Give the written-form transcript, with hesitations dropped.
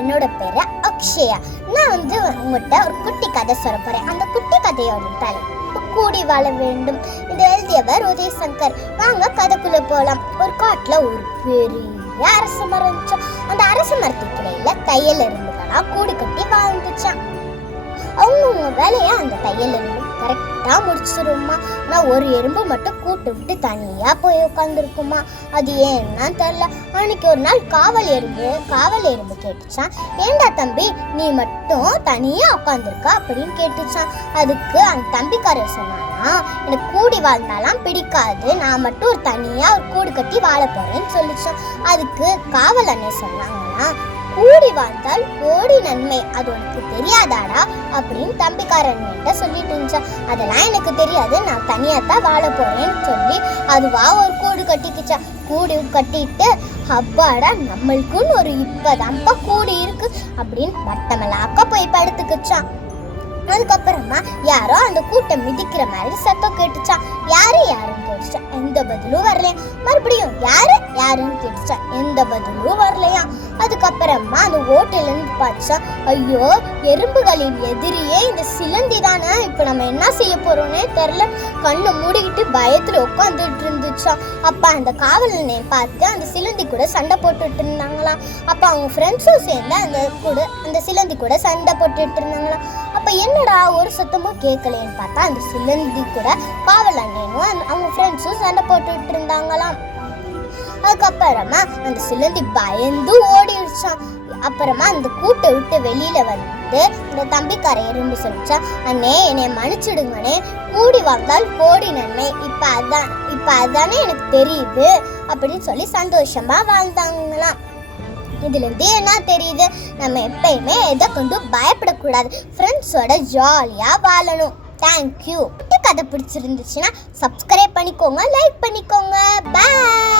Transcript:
என்னோட பேரு அக்ஷயா. நான் உங்கள்கிட்ட ஒரு குட்டி கதை சொல்ல போறேன். அந்த குட்டி கதையோட தலைப்பு கூடி வாழ வேண்டும். இது எழுதியவர் உதயசங்கர். வாங்க கதைக்குள்ள போலாம். ஒரு காட்டுல ஒரு பெரிய அரச மரம் இருந்துச்சு. அந்த அரச மரத்துக்குள்ள தையல் எறும்புகளா கூடு கட்டி வாழ்ந்துச்சான். அவங்கவுங்க வேலையை அந்த தையல் எறும்பு கரெக்டா முடிச்சிருமா. நான் ஒரு எறும்பு மட்டும் கூட்டு விட்டு தனியா போய் உட்காந்துருக்குமா. அது ஏன்னா தெரியல. அன்னைக்கு ஒரு நாள் காவல் எறும்பு கேட்டுச்சான், ஏண்டா தம்பி நீ மட்டும் தனியா உட்காந்துருக்க அப்படின்னு கேட்டுச்சான். அதுக்கு அந்த தம்பிக்காரர் சொன்னானா, எனக்கு கூடி வாழ்ந்தாலாம் பிடிக்காது, நான் மட்டும் ஒரு தனியா ஒரு கூடு கட்டி வாழ போறேன்னு சொல்லிச்சான். அதுக்கு காவல் அண்ணே சொன்னாங்கன்னா, கூடி வாழ்ந்தால் கோடி நன்மை, அது உனக்கு தெரியாதாடா அப்படின்னு தம்பிக்காரன் சொல்லிட்டு இருந்துச்சா. அதெல்லாம் எனக்கு தெரியாது, நான் தனியா தான் வாழ போறேன்னு சொல்லி அதுவா ஒரு கூடு கட்டிக்குச்சா. கூடு கட்டிட்டு அப்பாடா நம்மளுக்குன்னு ஒரு இப்பதான்ப்பா கூடு இருக்கு அப்படின்னு வட்டமலாக்க போய் படுத்துக்குச்சான். அதுக்கப்புறமா யாரோ அந்த கூட்டை மிதிக்கிற மாதிரி சத்தம் கேட்டுச்சா. யாருன்னு கேட்டுச்சா. எந்த பதிலும் வரலையா. மறுபடியும் யாருன்னு கேட்டுச்சா. எந்த பதிலும் வரலையா. அதுக்கப்புறமா அந்த ஓட்டில இருந்து பார்த்தா, ஐயோ எறும்புகளின் எதிரியே இந்த சிலந்தி தானே, இப்ப நம்ம என்ன செய்ய போறோம்னே தெரியல. கண்ணை மூடிக்கிட்டு பயத்துல உட்காந்துட்டு இருந்துச்சா. அப்ப அந்த காவலனை பார்த்து அந்த சிலந்தி கூட சண்டை போட்டுட்டு இருந்தாங்களாம். அப்ப அவங்க ஃப்ரெண்ட்ஸும் சேர்ந்து அந்த சிலந்தி கூட சண்டை போட்டுட்டு இருந்தாங்களாம். அப்ப என்னடா ஒரு சத்தமும் கேட்கலன்னு பார்த்தா அந்த சிலந்தி கூட காவல் அண்ணனும் அவங்க ஃப்ரெண்ட்ஸும் சண்டை போட்டுட்டு இருந்தாங்களாம். அதுக்கப்புறமா அந்த சிலந்தி பயந்து ஓடிடுச்சான். அப்புறமா அந்த கூட்டை விட்டு வெளியில வந்து இந்த தம்பிக்கார எறும்பு சொல்லிச்சா, அண்ணே என்னை மன்னிச்சிடுங்கண்ணே, கூடி வாழ்ந்தால் கோடி நன்மை, இப்ப அதானே எனக்கு தெரியுது அப்படின்னு சொல்லி சந்தோஷமா வாழ்ந்தாங்களாம். இதுல இருந்து என்ன தெரியுது, நம்ம எப்பயுமே எதை கொண்டு பயப்படக்கூடாது, ஃப்ரெண்ட்ஸோட ஜாலியா வாழணும். தேங்க்யூ. கதை பிடிச்சிருந்துச்சுன்னா சப்ஸ்கிரைப் பண்ணிக்கோங்க, லைக் பண்ணிக்கோங்க. பாய்.